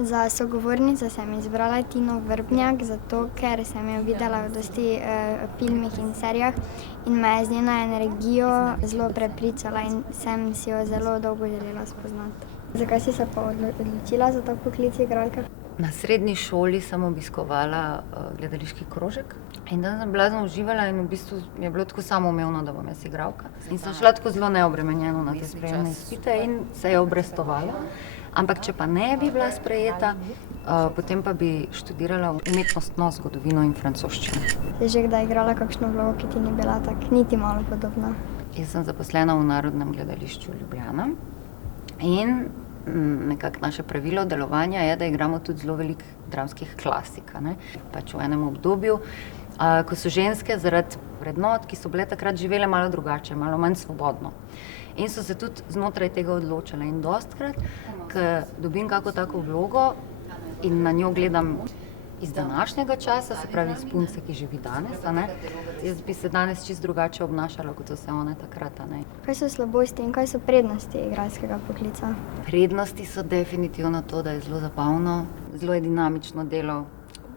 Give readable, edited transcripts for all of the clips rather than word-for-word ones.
Za sogovornico sem izbrala Tino Vrbnjak, zato ker sem jo videla v dosti filmih in serijah in me je z njeno energijo zelo prepričala in sem si jo zelo dolgo želela spoznati. Zakaj si se pa odločila za ta poklic igralke? Na srednji šoli sem obiskovala gledališki krožek in tam sem blazno uživala in v bistvu mi je bilo tako samoumevno, da bom jaz igralka. In sem šla tako zelo neobremenjeno na te sprejemne izpite in se je obrestovala. Ampak če pa ne bi bila sprejeta, potem pa bi študirala umetnostno zgodovino in francoščino. Si že kdaj igrala kakšno vlogo, ki ti ni bila tak niti malo podobna? Jaz sem zaposlena v Narodnem gledališču Ljubljana in nekako naše pravilo delovanja je, da igramo tudi zelo veliko dramskih klasik, ne. Pač v enem obdobju, ko so ženske zaradi vrednot, ki so bile takrat živele malo drugače, malo manj svobodno. In so se tudi znotraj tega odločile in dostikrat, ko dobim kako tako vlogo in na njo gledam iz današnjega časa, se pravi iz punce, ki živi danes, a ne, jaz bi se danes čisto drugače obnašala, kot so se one takrat, a ne. Kaj so slabosti in kaj so prednosti igralskega poklica? Prednosti so definitivno to, da je zelo zabavno, zelo je dinamično delo.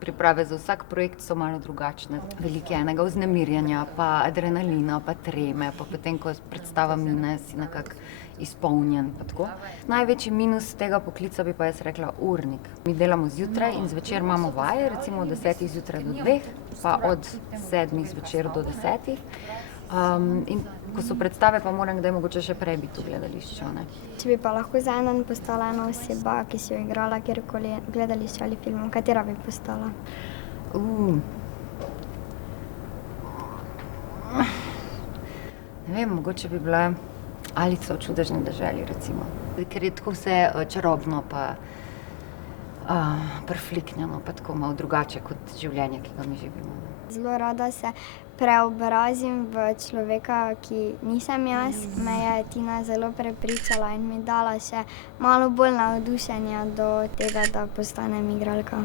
Priprave za vsak projekt so malo drugačne. Veliko je enega vznemirjanja, pa adrenalina, pa treme, pa potem, ko predstava mine, si nekako izpolnjen, pa tako. Največji minus tega poklica bi pa jaz rekla urnik. Mi delamo zjutraj in zvečer imamo vaje, recimo od 10 zjutraj do 2, pa od 7 zvečer do 10. In ko so predstave, pa moram kdaj mogoče še prej biti v gledališču, ne. Če bi pa lahko za en dan postala ena oseba, ki si jo igrala kjerkoli gledališče ali filmu, katera bi postala? Ne vem, mogoče bi bila Alica v čudežni deželi, recimo. Ker je tako vse čarobno pa prefliknjeno, pa tako malo drugače kot življenje, ki ga mi živimo. Zelo rada se preobrazim v človeka, ki nisem jaz. Me je Tina zelo prepričala in mi dala še malo bolj navdušenja do tega, da postanem igralka.